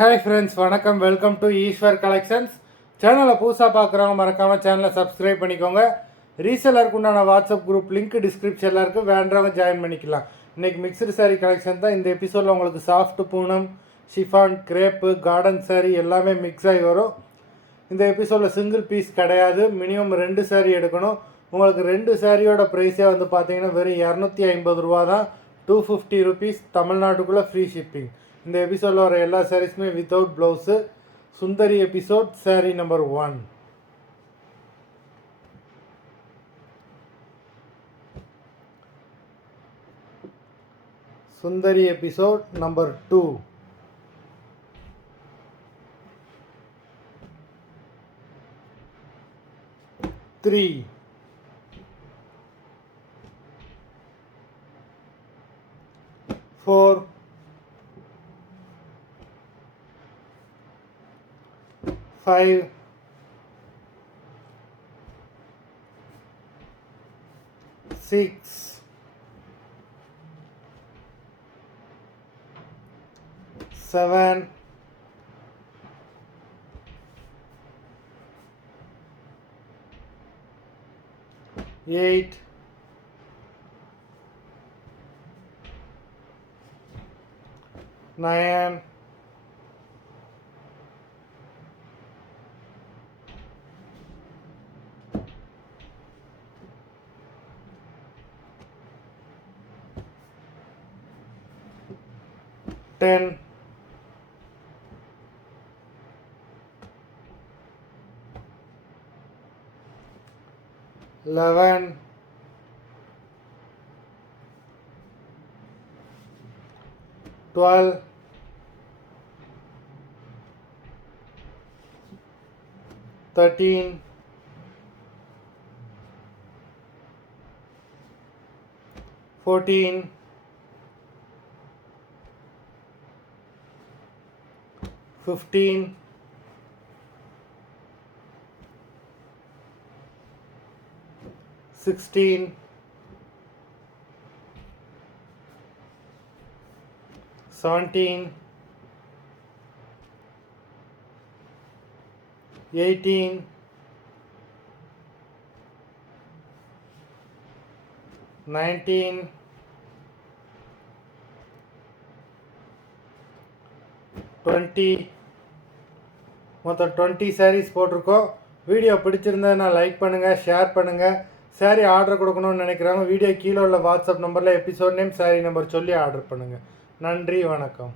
Hi friends, வணக்கம். Welcome to Eswar collections. சேனலை புதுசாக பார்க்குறவங்க மறக்காமல் சேனலை சப்ஸ்கிரைப் பண்ணிக்கோங்க. ரீசெல்லருக்கு உண்டான வாட்ஸ்அப் குரூப் லிங்க் டிஸ்கிரிப்ஷனில் இருக்குது, வேண்டவங்க ஜாயின் பண்ணிக்கலாம். இன்றைக்கி மிக்சடு சாரீ கலெக்ஷன் தான். இந்த எபிசோடில் உங்களுக்கு சாஃப்ட் Poonam, chiffon, crepe, garden sari எல்லாமே மிக்ஸ் ஆகி வரும். இந்த எபிசோடில் சிங்கிள் பீஸ் கிடையாது, மினிமம் 2 சாரீ எடுக்கணும். உங்களுக்கு 2 சாரியோட ப்ரைஸே வந்து பார்த்தீங்கன்னா வெறும் 250 ரூபா தான். 250 ருபீஸ், தமிழ்நாட்டுக்குள்ளே ஃப்ரீ ஷிப்பிங். இந்த எபிசோடில் வர எல்லா சாரீஸுமே வித்தவுட் ப்ளவுஸு. சுந்தரி எபிசோட் சாரீ நம்பர் 1. சுந்தரி எபிசோட் நம்பர் 2. த்ரீ 4 5 6 7 8 9 10 11 12 13 14 15 16 17 18 19 20 மொத்தம் 20 சாரீஸ் போட்டிருக்கோம். வீடியோ பிடிச்சிருந்ததுன்னா லைக் பண்ணுங்கள், ஷேர் பண்ணுங்கள். சாரீ ஆர்டர் கொடுக்கணும்னு நினைக்கிறாங்க, வீடியோ கீழே உள்ள வாட்ஸ்அப் நம்பரில் எபிசோட் நேம், சாரீ நம்பர் சொல்லி ஆர்டர் பண்ணுங்கள். நன்றி, வணக்கம்.